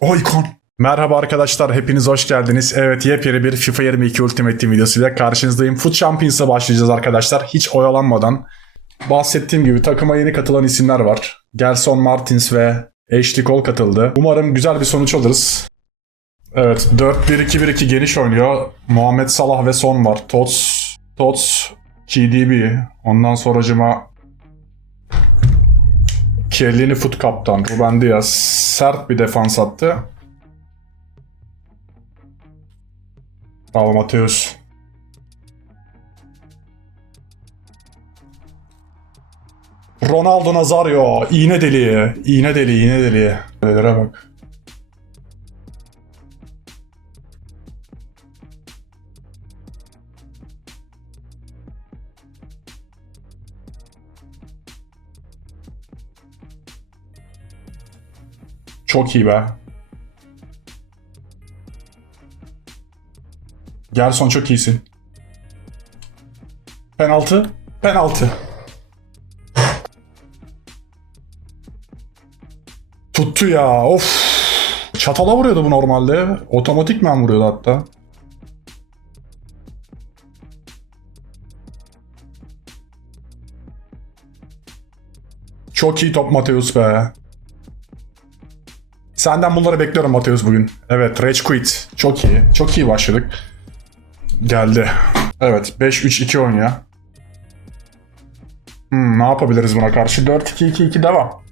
O ikon. Merhaba arkadaşlar, hepiniz hoş geldiniz. Evet, yepyeni bir FIFA 22 Ultimate Team videosuyla karşınızdayım. Foot Champions'a başlayacağız arkadaşlar. Hiç oyalanmadan. Bahsettiğim gibi takıma yeni katılan isimler var. Gelson Martins ve Ashley Cole katıldı. Umarım güzel bir sonuç alırız. Evet, 4-1-2-1-2 geniş oynuyor. Muhammed Salah ve Son var. Tots, Tots, GDB. Ondan sonracıma Kellini Foot kaptan. Ruben Diaz sert bir defans attı. Bravo Mateus. Ronaldo Nazario. iğne deliği. İğne deliği, iğne deliği. Delere bak. Çok iyi be. Gerson çok iyisin. Penaltı. Penaltı. Tuttu ya. Of. Çatala vuruyordu bu normalde. Otomatikmen vuruyordu hatta. Çok iyi top Mateus be. Senden bunları bekliyorum Mateus bugün. Evet, Rage Quit. Çok iyi. Çok iyi başladık. Geldi. Evet, 5-3-2 oynuyor. Hmm, ne yapabiliriz buna karşı? 4-2-2-2 devam.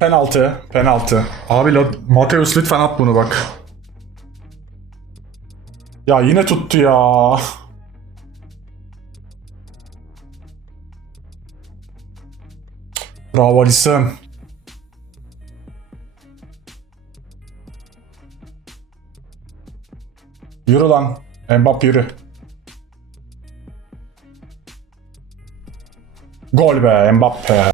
Penaltı, penaltı. Abi Mateus lütfen at bunu bak. Ya yine tuttu ya. Bravo Alisson. Yürü lan. Mbappe yürü. Gol be Mbappe.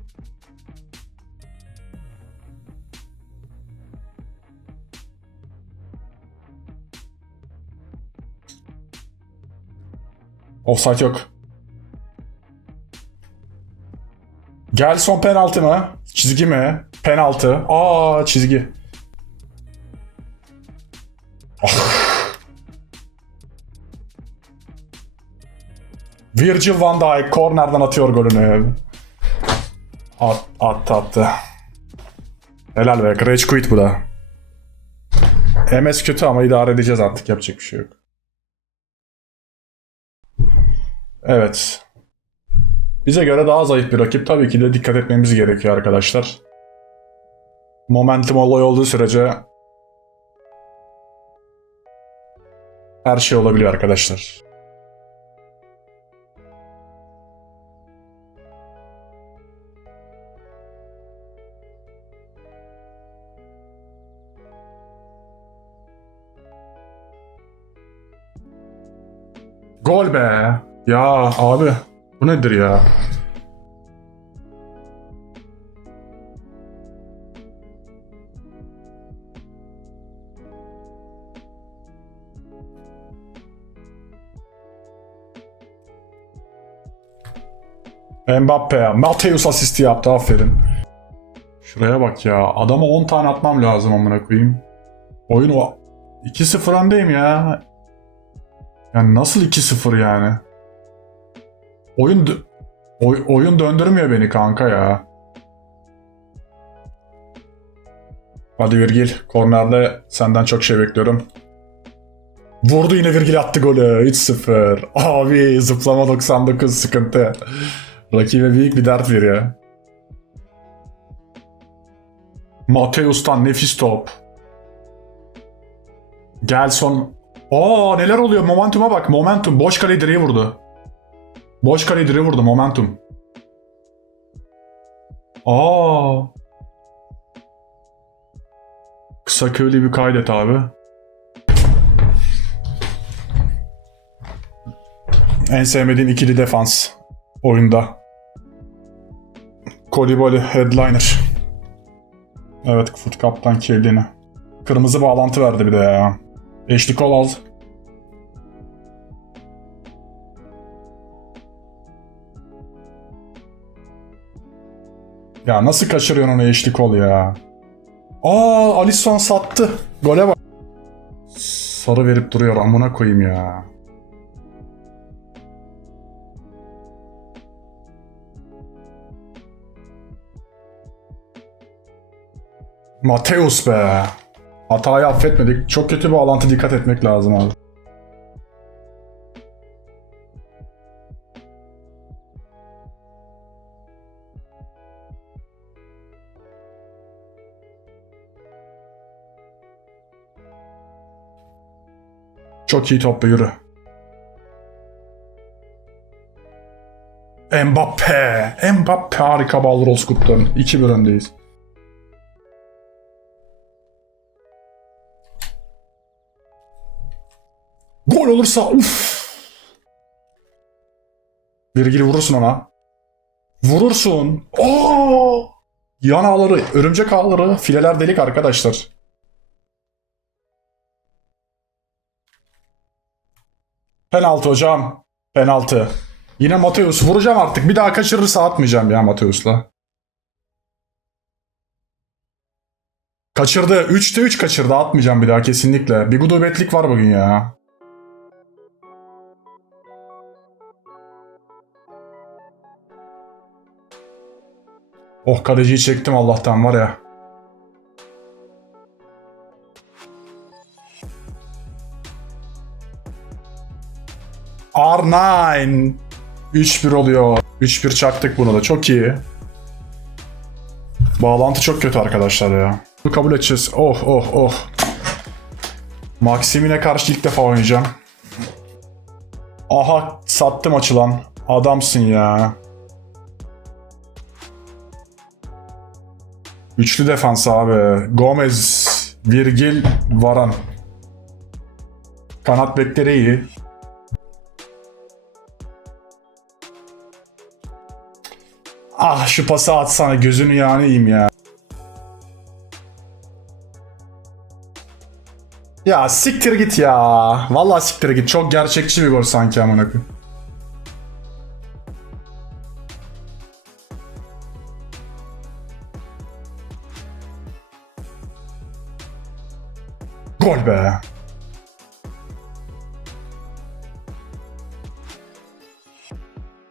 Offside yok. Gelson penaltı mı? Çizgi mi? Penaltı. Aa çizgi. Ah. Virgil van Dijk kornerden atıyor golünü. At, attı attı. Helal be. Rage quit bu da. MS kötü ama idare edeceğiz artık. Yapacak bir şey yok. Evet. Bize göre daha zayıf bir rakip. Tabii ki de dikkat etmemiz gerekiyor arkadaşlar. Momentum olay olduğu sürece her şey olabiliyor arkadaşlar. Gol be. Ya abi bu nedir ya? Mbappe. Mateus asisti yaptı aferin. Şuraya bak ya. Adama 10 tane atmam lazım amına koyayım. Oyun o 2-0 öndeyim ya. Yani nasıl 2-0 yani? Oyun oy- oyun döndürmüyor beni kanka ya. Hadi Virgil. Kornerde senden çok şey bekliyorum. Vurdu yine Virgil attı golü. 3-0. Abi zıplama 99 sıkıntı. Rakibe büyük bir dert veriyor. Mateus'tan nefis top. Gelson. Aa neler oluyor? Momentum'a bak. Momentum. Boş kaleyi direğe vurdu. Boş kaleyi direğe vurdu. Momentum. Aa. Kısa köylü bir kaydet abi. En sevmediğim ikili defans oyunda. Kolibali headliner. Evet Foot Cup'tan kirlini. Kırmızı bağlantı verdi bir de ya. Ashley Cole al. Ya nasıl kaçırıyorsun onu eşlik ol ya. Aa Alisson sattı. Gole bak. Sarı verip duruyor amına koyayım ya. Mateus be. Hatayı affetmedik. Çok kötü bir bağlantı dikkat etmek lazım abi. Çok iyi top be yürü. Mbappe. Mbappe harika bağlı Roskut'tan. 2-1 öndeyiz. Gol olursa uff. Virgil vurursun ona. Vurursun. Oo! Yan ağları, örümcek ağları, fileler delik arkadaşlar. Penaltı hocam. Penaltı. Yine Mateus vuracağım artık. Bir daha kaçırırsa atmayacağım ya Mateus'la. Kaçırdı. 3'te 3 kaçırdı. Atmayacağım bir daha kesinlikle. Bir gudubetlik var bugün ya. Oh kaleciyi çektim Allah'tan var ya. R9 3-1 oluyor. 3-1 çaktık bunu da. Çok iyi. Bağlantı çok kötü arkadaşlar ya. Bunu kabul edeceğiz. Oh oh oh. Maximine karşı ilk defa oynayacağım. Aha sattım açılan. Adamsın ya. Üçlü defans abi. Gomez, Virgil, Varan. Kanat bekleri iyi. Ah şu pası atsana gözünü yağını ya. Ya siktir git ya. Vallahi siktir git. Çok gerçekçi bir gol sanki amına koyayım. Gol be.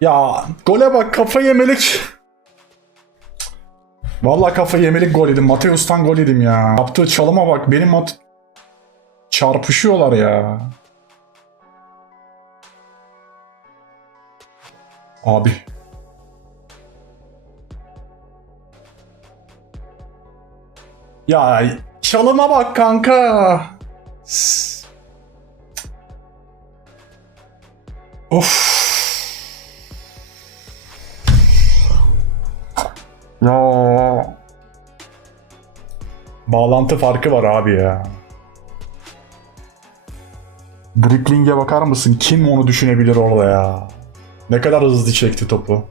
Ya gole bak kafa yemelik. Vallahi kafa yemelik gol yedim. Mateus'tan gol yedim ya. Yaptığı çalıma bak. Benim mat... Çarpışıyorlar ya. Abi. Ya çalıma bak kanka. Of. Ya. Bağlantı farkı var abi ya. Dribbling'e bakar mısın? Kim onu düşünebilir orada ya? Ne kadar hızlı çekti topu.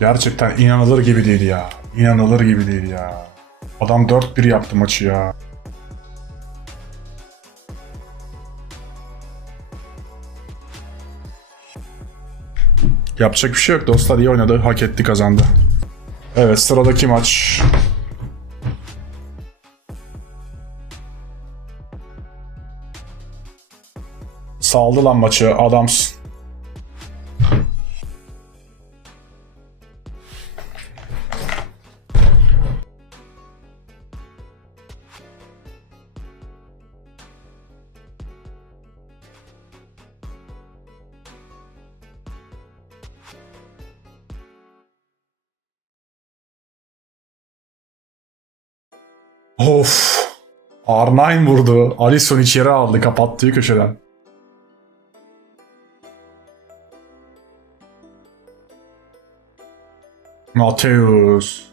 Gerçekten inanılır gibi değil ya. İnanılır gibi değil ya. Adam 4-1 yaptı maçı ya. Yapacak bir şey yok. Dostlar iyi oynadı. Hak etti kazandı. Evet sıradaki maç. Saldı lan maçı Adams. Of. R9 vurdu. Alisson içeri aldı kapattığı köşeden. Mateus.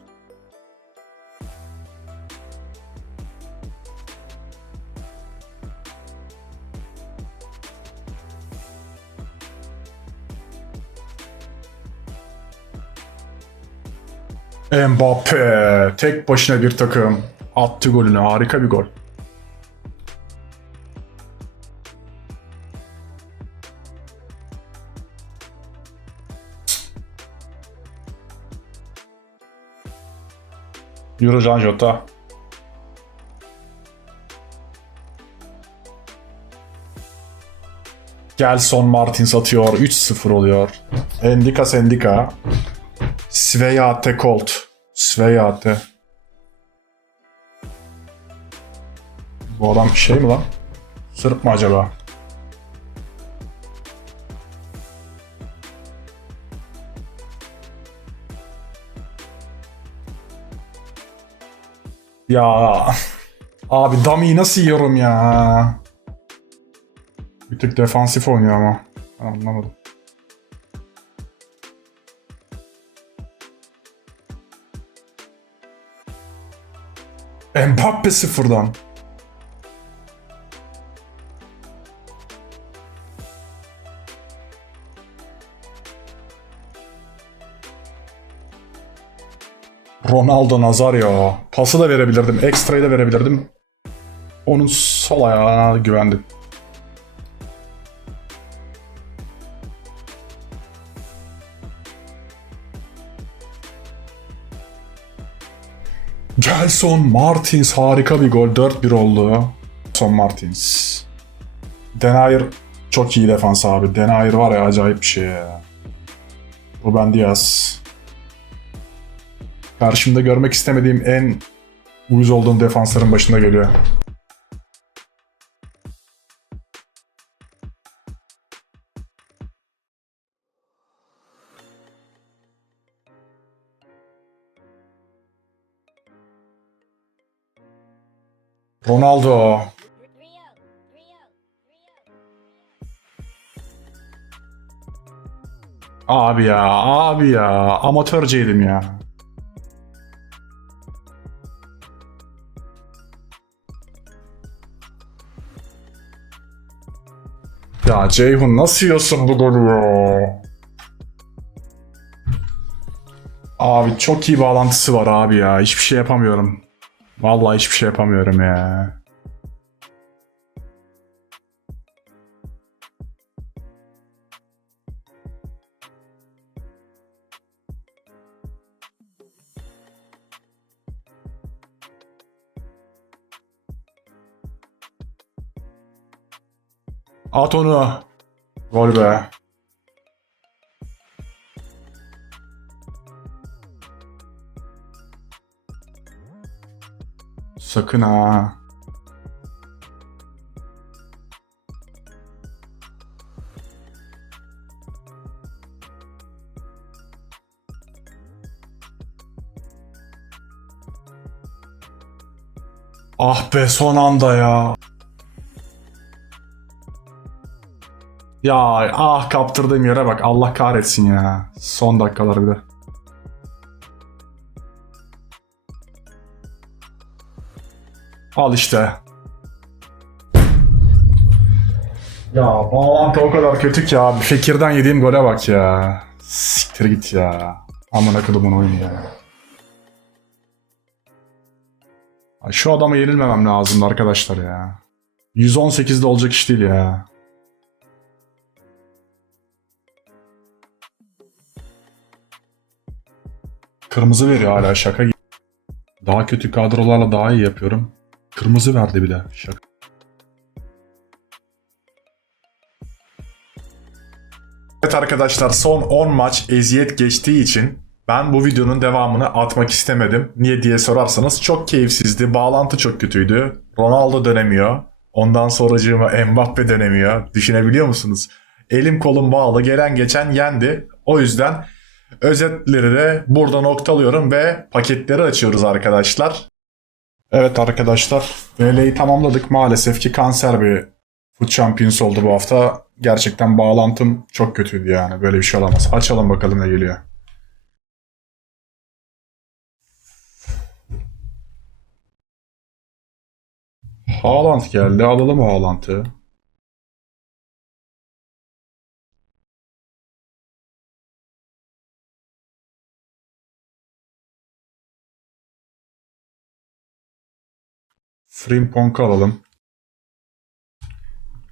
Mbappe tek başına bir takım attı golünü. Harika bir gol. Eurocan Jota. Gelson Martins atıyor. 3-0 oluyor. Endika Sendika. Sveyate Colt. Sveyate. Bu adam şey mi lan? Sırp mı acaba? Ya abi dummy nasıl yiyorum ya? Bir tık defansif oynuyor ama. Ben anlamadım. Mbappe sıfırdan. Ronaldo Nazario. Pası da verebilirdim. Ekstrayı da verebilirdim. Onun sol ayağına güvendim. Gelson Martins harika bir gol. 4-1 oldu. Son Martins. Denayer çok iyi defans abi. Denayer var ya acayip bir şey. Ruben Diaz. Karşımda görmek istemediğim en uyuz olduğum defansların başında geliyor. Ronaldo. Abi ya, abi ya. Amatörceydim ya. Ya Ceyhun nasıl yiyorsun bu golü? Abi çok iyi bağlantısı var abi ya. Hiçbir şey yapamıyorum. Vallahi hiçbir şey yapamıyorum ya. At onu. Gol be. Sakın ha. Ah be son anda ya. Ya ah kaptırdığım yere bak Allah kahretsin ya. Son dakikalar bir de. Al işte. Ya bağlantı o kadar kötü ki abi. Fekir'den yediğim gole bak ya. Siktir git ya. Amına kodumun oyunu ya. Şu adama yenilmemem lazımdı arkadaşlar ya. 118'de olacak iş değil ya. Kırmızı veriyor hala şaka. Daha kötü kadrolarla daha iyi yapıyorum. Kırmızı verdi bile. Şaka. Evet arkadaşlar son 10 maç eziyet geçtiği için ben bu videonun devamını atmak istemedim. Niye diye sorarsanız çok keyifsizdi. Bağlantı çok kötüydü. Ronaldo dönemiyor. Ondan sonracığıma Mbappe dönemiyor. Düşünebiliyor musunuz? Elim kolum bağlı. Gelen geçen yendi. O yüzden özetleri de burada noktalıyorum ve paketleri açıyoruz arkadaşlar. Evet arkadaşlar. VL'yi tamamladık. Maalesef ki kanser bir Foot Champions oldu bu hafta. Gerçekten bağlantım çok kötüydü yani. Böyle bir şey olamaz. Açalım bakalım ne geliyor. Haaland geldi. Alalım Haaland'ı. Frimpong'u alalım.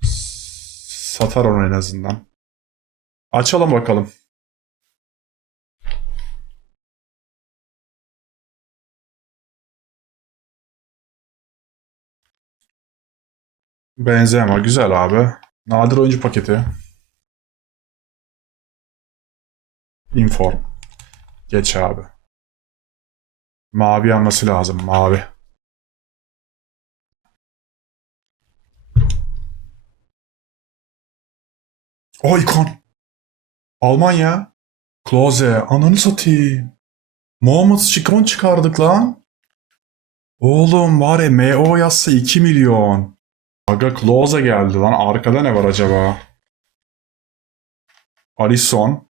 Satar onu en azından. Açalım bakalım. Benzema güzel abi. Nadir oyuncu paketi. Inform. Geç abi. Mavi alması lazım. Mavi. İkon. Almanya. Klose. Ananı satayım. Muhammed Şikon çıkardık lan. Oğlum var ya MO yazsa 2 milyon. Aga Klose geldi lan. Arkada ne var acaba? Alisson.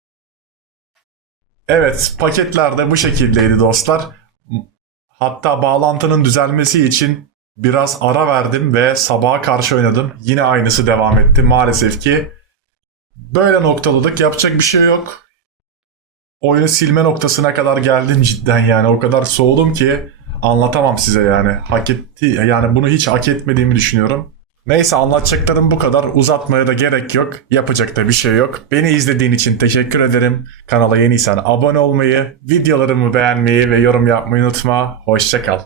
Evet paketler de bu şekildeydi dostlar. Hatta bağlantının düzelmesi için biraz ara verdim ve sabaha karşı oynadım. Yine aynısı devam etti maalesef ki. Böyle noktaladık. Yapacak bir şey yok. Oyunu silme noktasına kadar geldim cidden yani. O kadar soğudum ki anlatamam size yani. Hak etti yani bunu hiç hak etmediğimi düşünüyorum. Neyse anlatacaklarım bu kadar. Uzatmaya da gerek yok. Yapacak da bir şey yok. Beni izlediğin için teşekkür ederim. Kanala yeniysen abone olmayı, videolarımı beğenmeyi ve yorum yapmayı unutma. Hoşça kal.